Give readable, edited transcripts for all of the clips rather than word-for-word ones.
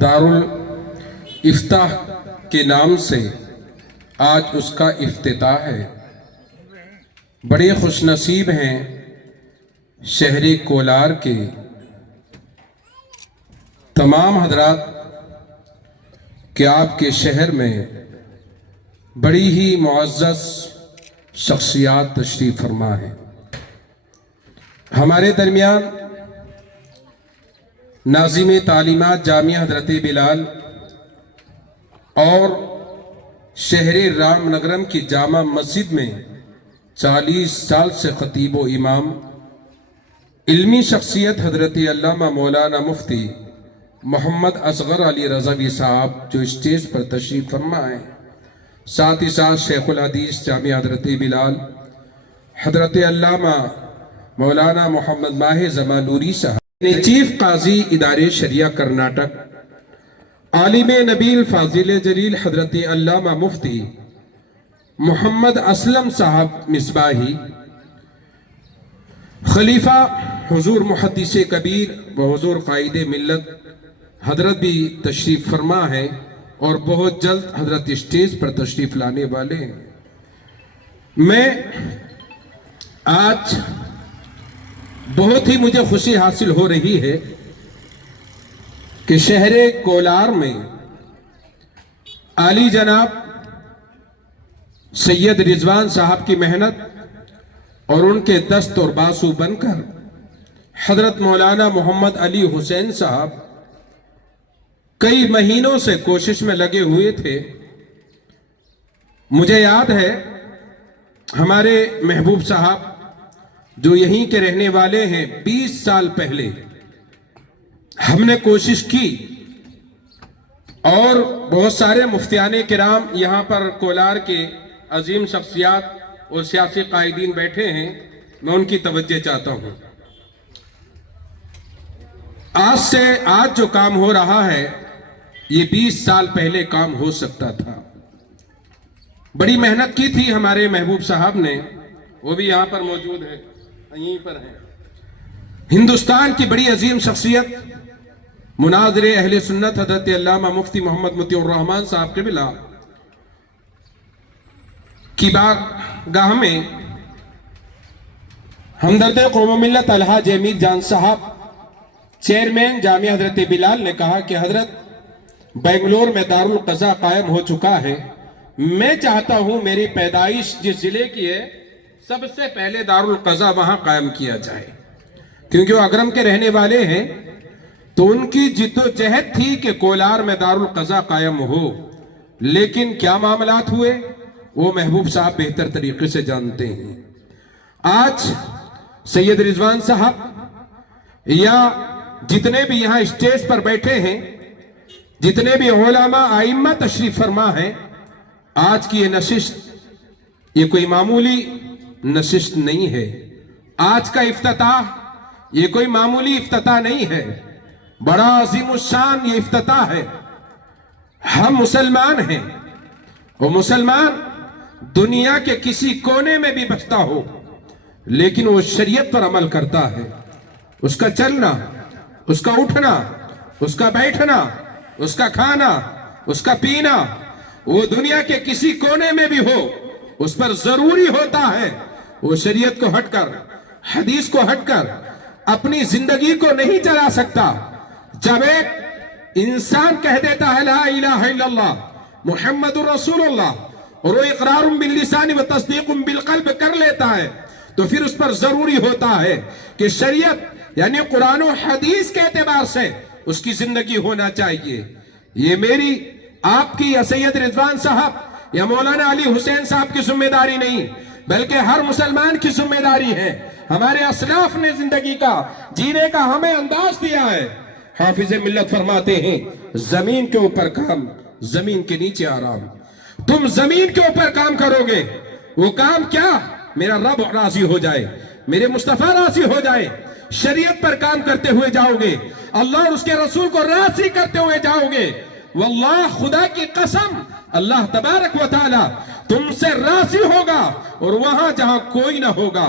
دارالافتاح کے نام سے آج اس کا افتتاح ہے۔ بڑے خوش نصیب ہیں شہر کولار کے تمام حضرات کہ آپ کے شہر میں بڑی ہی معزز شخصیات تشریف فرما ہے۔ ہمارے درمیان ناظم تعلیمات جامعہ حضرت بلال اور شہر رام نگرم کی جامع مسجد میں 40 سال سے خطیب و امام علمی شخصیت حضرت علامہ مولانا مفتی محمد اصغر علی رضوی صاحب جو اسٹیج پر تشریف فرما ہے، ساتھ ہی ساتھ شیخ الحدیث جامعہ حضرت بلال حضرت علامہ مولانا محمد ماہر زمانوری صاحب، چیف قاضی ادارے شریعہ کرناٹک عالم نبیل فاضل جلیل حضرت علامہ مفتی محمد اسلم صاحب مصباحی، خلیفہ حضور محدث کبیر و حضور قائد ملت حضرت بھی تشریف فرما ہے اور بہت جلد حضرت اسٹیج پر تشریف لانے والے ہیں۔ میں آج بہت ہی مجھے خوشی حاصل ہو رہی ہے کہ شہر کولار میں عالی جناب سید رضوان صاحب کی محنت اور ان کے دست اور باسو بن کر حضرت مولانا محمد علی حسین صاحب کئی مہینوں سے کوشش میں لگے ہوئے تھے۔ مجھے یاد ہے ہمارے محبوب صاحب جو یہیں کے رہنے والے ہیں، 20 سال پہلے ہم نے کوشش کی اور بہت سارے مفتیان کرام یہاں پر کولار کے عظیم شخصیات اور سیاسی قائدین بیٹھے ہیں، میں ان کی توجہ چاہتا ہوں۔ آج جو کام ہو رہا ہے یہ 20 سال پہلے کام ہو سکتا تھا۔ بڑی محنت کی تھی ہمارے محبوب صاحب نے، وہ بھی یہاں پر موجود ہے، یہیں پر ہیں۔ ہندوستان کی بڑی عظیم شخصیت مناظر اہل سنت حضرت علامہ مفتی محمد مطیع الرحمن صاحب قبلہ کی بارگاہ میں ہمدرد قوم و ملت الحاج امیر جان صاحب چیئرمین جامعہ حضرت بلال نے کہا کہ حضرت بنگلور میں دارالقضاء قائم ہو چکا ہے، میں چاہتا ہوں میری پیدائش جس ضلع کی ہے سب سے پہلے دارالقضاء وہاں قائم کیا جائے، کیونکہ وہ اگرم کے رہنے والے ہیں، تو ان کی جد و جہد تھی کہ کولار میں دارالقضاء قائم ہو، لیکن کیا معاملات ہوئے وہ محبوب صاحب بہتر طریقے سے جانتے ہیں۔ آج سید رضوان صاحب یا جتنے بھی یہاں اسٹیج پر بیٹھے ہیں، جتنے بھی علماء ائمہ تشریف فرما ہیں، آج کی یہ نشست یہ کوئی معمولی نشست نہیں ہے۔ آج کا افتتاح یہ کوئی معمولی افتتاح نہیں ہے، بڑا عظیم الشان یہ افتتاح ہے۔ ہم مسلمان ہیں اور مسلمان دنیا کے کسی کونے میں بھی بستا ہو لیکن وہ شریعت پر عمل کرتا ہے۔ اس کا چلنا، اس کا اٹھنا، اس کا بیٹھنا، اس کا کھانا، اس کا پینا، وہ دنیا کے کسی کونے میں بھی ہو اس پر ضروری ہوتا ہے۔ وہ شریعت کو ہٹ کر، حدیث کو ہٹ کر اپنی زندگی کو نہیں چلا سکتا۔ جب ایک انسان کہہ دیتا ہے لا الہ الا اللہ محمد رسول اللہ اور وہ اقرار باللسان و تصدیق بالقلب کر لیتا ہے تو پھر اس پر ضروری ہوتا ہے کہ شریعت یعنی قرآن و حدیث کے اعتبار سے اس کی زندگی ہونا چاہیے۔ یہ میری آپ کی یا سید رضوان صاحب یا مولانا علی حسین صاحب کی ذمہ داری نہیں بلکہ ہر مسلمان کی ذمہ داری ہے۔ ہمارے اسلاف نے زندگی کا جینے کا ہمیں انداز دیا ہے۔ حافظ ملت فرماتے ہیں زمین کے اوپر کام، زمین کے نیچے آرام۔ تم زمین کے اوپر کام کرو گے، وہ کام کیا؟ میرا رب راضی ہو جائے، میرے مصطفیٰ راضی ہو جائے، شریعت پر کام کرتے ہوئے جاؤ گے، اللہ اور اس کے رسول کو راضی کرتے ہوئے جاؤ گے۔ واللہ خدا کی قسم اللہ تبارک و تعالی تم سے راضی ہوگا، اور وہاں جہاں کوئی نہ ہوگا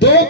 2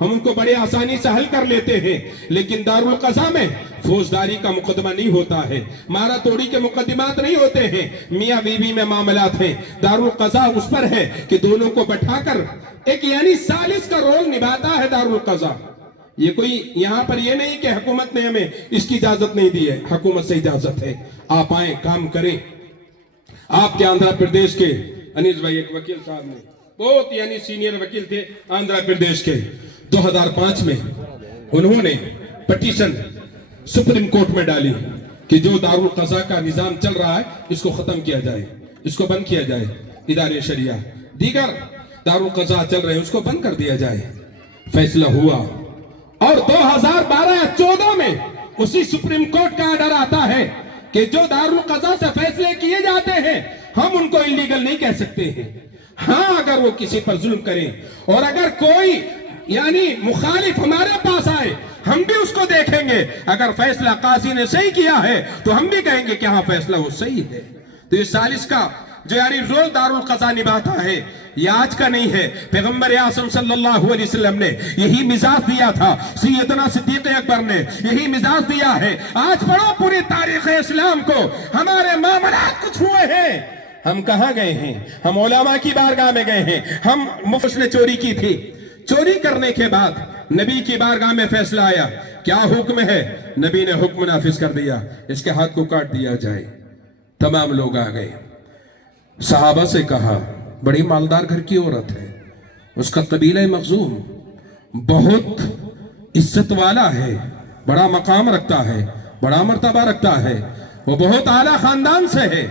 ہم ان کو بڑے آسانی سے حل کر لیتے ہیں، لیکن دارالقضا میں فوجداری کا مقدمہ نہیں ہوتا ہے، مارا توڑی کے مقدمات نہیں ہوتے ہیں، میاں بیوی میں معاملات ہیں۔ دارالقضا اس پر ہے کہ دونوں کو بٹھا کر ایک یعنی ثالث کا رول نبھاتا ہے دارالقضا۔ یہ کوئی یہاں پر یہ نہیں کہ حکومت نے ہمیں اس کی اجازت نہیں دی ہے، حکومت سے اجازت ہے، آپ آئیں کام کریں۔ آپ کے آندھرا پردیش کے انیس بھائی ایک وکیل صاحب نے بہت یعنی سینئر وکیل تھے آندھرا پردیش کے، 2005 میں انہوں نے پٹیشن سپریم کورٹ میں ڈالی کہ جو دارالقضا کا نظام چل رہا ہے اس کو ختم کیا جائے، اس کو بند کیا جائے، ادارے شریعہ دیگر دارالقضا چل رہے ہیں اس کو بند کر دیا جائے۔ فیصلہ ہوا اور 2012-14 میں اسی سپریم کورٹ کا آرڈر آتا ہے کہ جو دارالقضا سے فیصلے کیے جاتے ہیں ہم ان کو انلیگل نہیں کہہ سکتے ہیں۔ ہاں اگر وہ کسی پر ظلم کریں اور اگر کوئی یعنی مخالف ہمارے پاس آئے ہم بھی اس کو دیکھیں گے، اگر فیصلہ قاضی نے صحیح کیا ہے تو ہم بھی کہیں گے کہ ہاں فیصلہ وہ صحیح ہے۔ تو یہ ثالث کا جو یعنی رول دارالقضا نبھاتا ہے یہ آج کا نہیں ہے، پیغمبر اعظم صلی اللہ علیہ وسلم نے یہی مزاج دیا تھا، سیدنا صدیق اکبر نے یہی مزاج دیا ہے۔ آج پڑھو پوری تاریخ اسلام کو، ہمارے معاملات کچھ ہوئے ہیں، ہم کہاں گئے ہیں؟ ہم علماء کی بارگاہ میں گئے ہیں، ہم مفت نے چوری کی تھی، چوری کرنے کے بعد نبی کی بارگاہ میں فیصلہ آیا، کیا حکم ہے؟ نبی نے حکم نافذ کر دیا، اس کے ہاتھ کو کاٹ دیا جائے۔ تمام لوگ آ گئے، صحابہ سے کہا بڑی مالدار گھر کی عورت ہے، اس کا قبیلہ مخزوم بہت عزت والا ہے، بڑا مقام رکھتا ہے، بڑا مرتبہ رکھتا ہے، وہ بہت اعلیٰ خاندان سے ہے،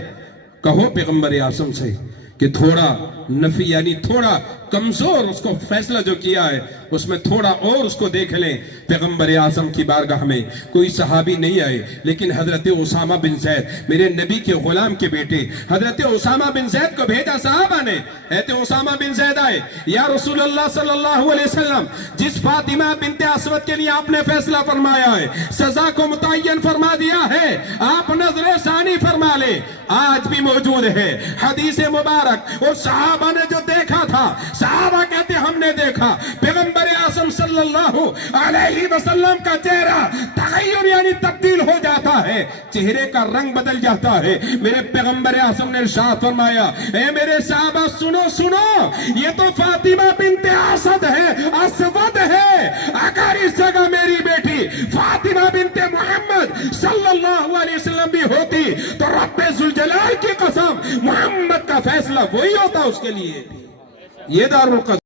کہو پیغمبر اعظم سے کہ تھوڑا نفی یعنی تھوڑا کمزور اس کو فیصلہ جو کیا ہے اس میں تھوڑا اور اس کو دیکھ لیں۔ پیغمبر اعظم کی بارگاہ میں کوئی صحابی نہیں آئے، لیکن حضرت اسامہ بن زید میرے نبی کے غلام کے بیٹے حضرت اسامہ بن زید کو بھیجا صحابہ نے، حضرت اسامہ بن زید آئے، یا رسول اللہ صلی اللہ علیہ وسلم جس فاطمہ بنت اسود کے لیے آپ نے فیصلہ فرمایا ہے، سزا کو متعین فرما دیا ہے، آپ نظر ثانی فرما لیں، آج بھی موجود ہے حدیث مبارک۔ اور صحابہ نے جو دیکھا تھا، صحابہ کہتے ہم نے دیکھا پیغمبر اعظم صلی اللہ علیہ وسلم کا چہرہ تغیر یعنی تبدیل ہو جاتا ہے، چہرے کا رنگ بدل جاتا ہے۔ میرے پیغمبر اعظم نے ارشاد فرمایا، اے میرے صحابہ سنو سنو، یہ تو فاطمہ بنت اسد ہے، اگر اس جگہ میری بیٹی فاطمہ بنت محمد صلی اللہ علیہ وسلم بھی ہوتی تو رب ذوالجلال کی قسم محمد کا فیصلہ وہی ہوتا اس کے لیے۔ یہ دارالقضا